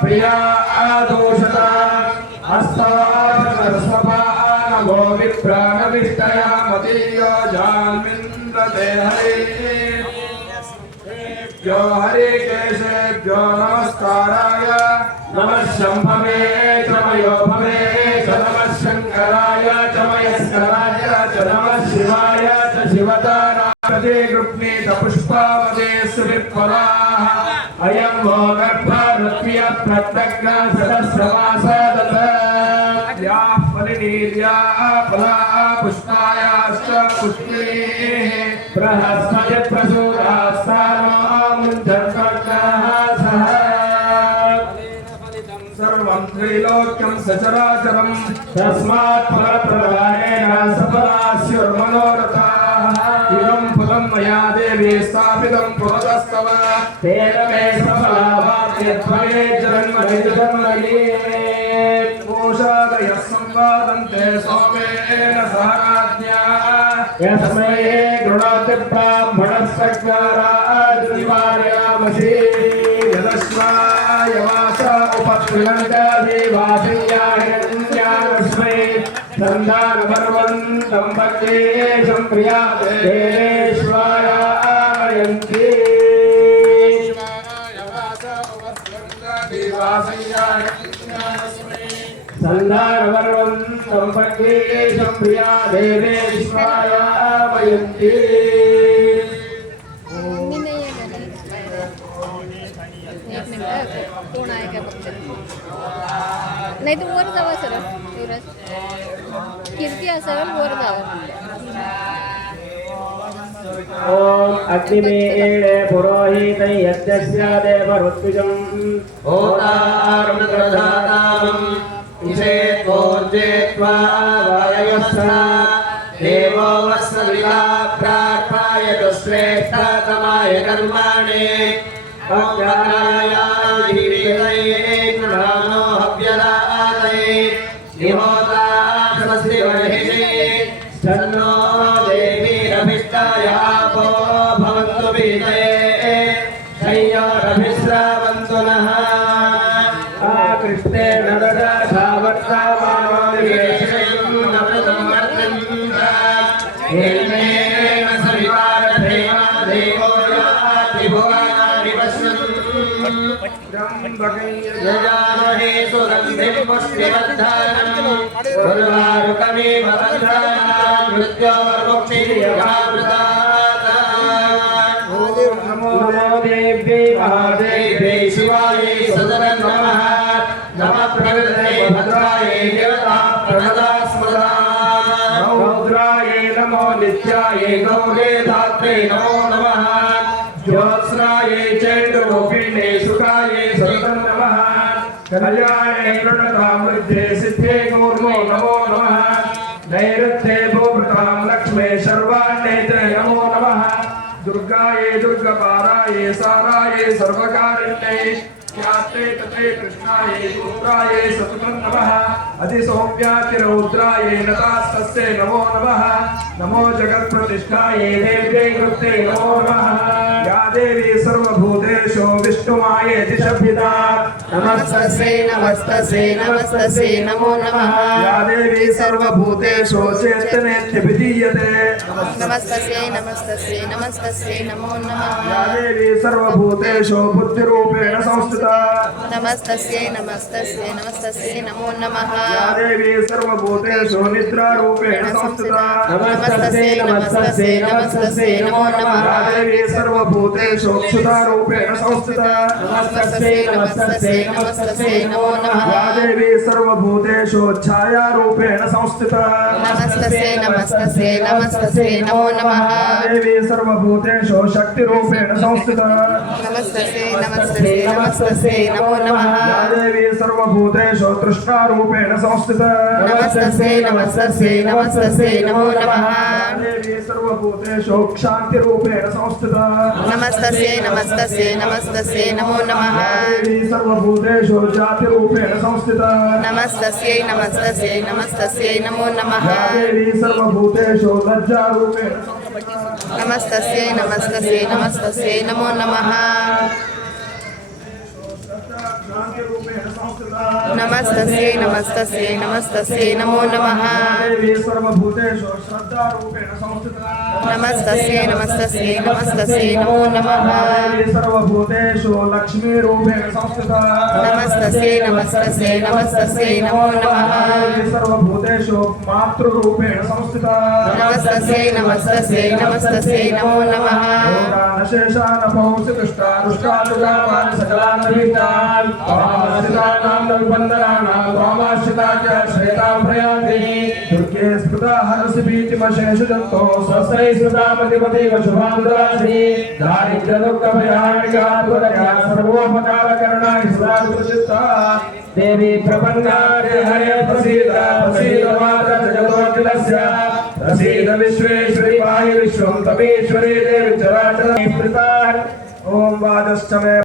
प्रिया आदोषता अस्तानमो विप्राणविष्टया मतीयो जान्मिन्द्रते हरेभ्यो हरिकेशेभ्यो नमस्काराय नमः शम्भवे च मयो भवे च नमः शङ्कराय च मयस्कराय च नमः शिवाय च शिवतारापदे गृह्णीत पुष्पावदे सुविप्पराः अयं वो गर्भरत्व्य प्रत्यग्ना सदस्रवासदत याः फलिनीर्याः फलाः पुष्पायाश्च पुष्पिणीः बृहस्पतिप्रसूतास्तानो मुञ्चत्कर्कः सः सर्वं त्रैलोक्यं सचराचरं तस्मात् फलप्रदायेन सफलास्युर्मनोरथाः इदं फलं मया देवी स्थापितं पुरतस्तव तेन मे सफलावाप्त्यत्वये जन्मनिजन्मये कोशादयः संवादन्ते सोमेन सह राज्ञा यस्मै गृणाति ब्राह्मणस्सत्कारात् निवारयामसि यदश्वाय वासा उपक्रियन्तादिवासिन्यायन्यास्मै सन्धानपर्वन्तं भक्तेशं प्रिया देवेश्वरामयन्ति सन्धानपर्वन्तं भक्तेशं प्रिया देवेश्वरामयन्ति कोण आहे का बघते नाही तर वर जावा सरळ युवराज कीर्ती असावं वर जावं ओम अग्निमेळे पुरोहितं यज्ञस्य देवऋत्विजं होतारुद्रधातारं इषेत्वोर्जेत्वा वाययस्सा देवो वस्सविता प्रार्थायतु श्रेष्ठतमाय कर्माणि अव्यायाधिवेदयेन्द्रानो हव्यदातये निहोता स्वस्ति वर्हिषे तन्नो देवीरभिष्टायापो भवन्तु बीजये शय्यारभिश्रावन्तु नः आकृष्टेन ददा सावर्तामानोनिवेशयं नमृतं वर्तन्ता हेमेन सवितारथेमा देवो याति भुवनानि यजामहे सुगन्धिं पुष्टिवर्धनम् उर्वारुकमेव बन्धनात् मृत्योर्मुक्तिर्यथामृतात् नमो देव्यै महादेव्यै शिवायै सदनं नमः नमः प्रकृते भद्रायै देवता प्रणदा स्मदा रौद्रायै नमो नित्यायै गौरे धात्रे नमो नमः ज्योत्स्नायै च रूपिण्ये सुखाये सततं नमः कल्याणे प्रणतां वृद्धे सिद्धे नूर्नो नमो नमः नैऋत्ये भूभृतां लक्ष्मे शर्वाण्ये नमो नमः दुर्गाये दुर्गपाराये साराये सर्वकारिण्ये ख्याते तते कृष्णाये गोत्राये सततं नमः अधिसौम्यातिरौद्राये नतास्तस्ये नमो नमः नमो जगत्प्रतिष्ठाये देव्यै कृत्यै नमो नमः या देवी सर्वभूतेषु विष्णुमायेति शब्दिता नमस्तस्यै नमस्तस्यै नमस्तस्यै नमो नमः या देवी सर्वभूतेषु चैतन्येत्यभिधीयते नमस्तस्यै नमस्तस्यै नमस्तस्यै नमो नमः या देवी सर्वभूतेषु बुद्धिरूपेण संस्थिता नमस्तस्यै नमस्तस्यै नमस्तस्यै नमो नमः या देवी सर्वभूतेषु निद्रारूपेण संस्थिता नमस्तस्यै नमस्तस्यै नमस्तस्यै नमो नमः या देवी सर्वभूतेषु क्षुधारूपेण संस्थिता नमस्तस्यै नमस्तस्यै नमस्तस्यै नमो नमः या देवी सर्वभूतेषु छायारूपेण संस्थिता नमस्तस्यै नमस्तस्यै नमस्तस्यै नमो नमः या देवी सर्वभूतेषु शक्तिरूपेण संस्थिता नमस्तस्यै नमस्तस्यै नमस्तस्यै नमो नमः या देवी सर्वभूतेषु तृष्णारूपेण संस्थिता नमस्तस्यै नमस्तस्यै नमस्तस्यै नमो नमः या देवी सर्वभूतेषु क्षान्तिरूपेण संस्थिता नमस्तस्यै नमस्तस्यै नमस्तस्यै नमो नमः या देवी सर्वभूतेषु जातिरूपेण संस्थिता नमस्तस्यै नमस्तस्यै नमस्तस्यै नमो नमः या देवी सर्वभूतेषु लज्जारूपेण संस्थिता नमस्तस्यै नमस्तस्यै नमस्तस्यै नमो नमः शान्तिरूपेण संस्थिता नमस्तस्यै नमस्तस्यै नमस्तस्यै नमो नमः या देवी सर्वभूतेषु श्रद्धारूपेण संस्थिता नमस्तस्यै नमस्तस्यै नमस्तस्यै नमो नमः या देवी सर्वभूतेषु लक्ष्मीरूपेण संस्थिता नमस्तस्यै नमस्तस्यै नमस्तस्यै नमो नमः या देवी सर्वभूतेषु मातृरूपेण संस्थिता नमस्तस्यै नमस्तस्यै नमस्तस्यै नमो नमः रोगानशेषानपौंसकृष्टानुष्ठानुकामान् सकलान्नभीष्टान् वामाश्रितानां नवबन्धनानां वामाश्रिता च श्वेतां प्रयान्ति दुर्गे स्मृता हरसि भीतिमशेषजन्तो स्वस्यै स्मृतामधिपतिव शुभानुदासि दारिद्र्यदुःखभयाणिकात्मदया सर्वोपकारकरणाय सदा प्रचित्ता देवी प्रपन्नार्य हरे प्रसीद प्रसीद माता जगतोऽखिलस्य प्रसीद विश्वेश्वरी पाहि विश्वं तमेश्वरी देवी चराचर स्मृता ओम वादश्च मे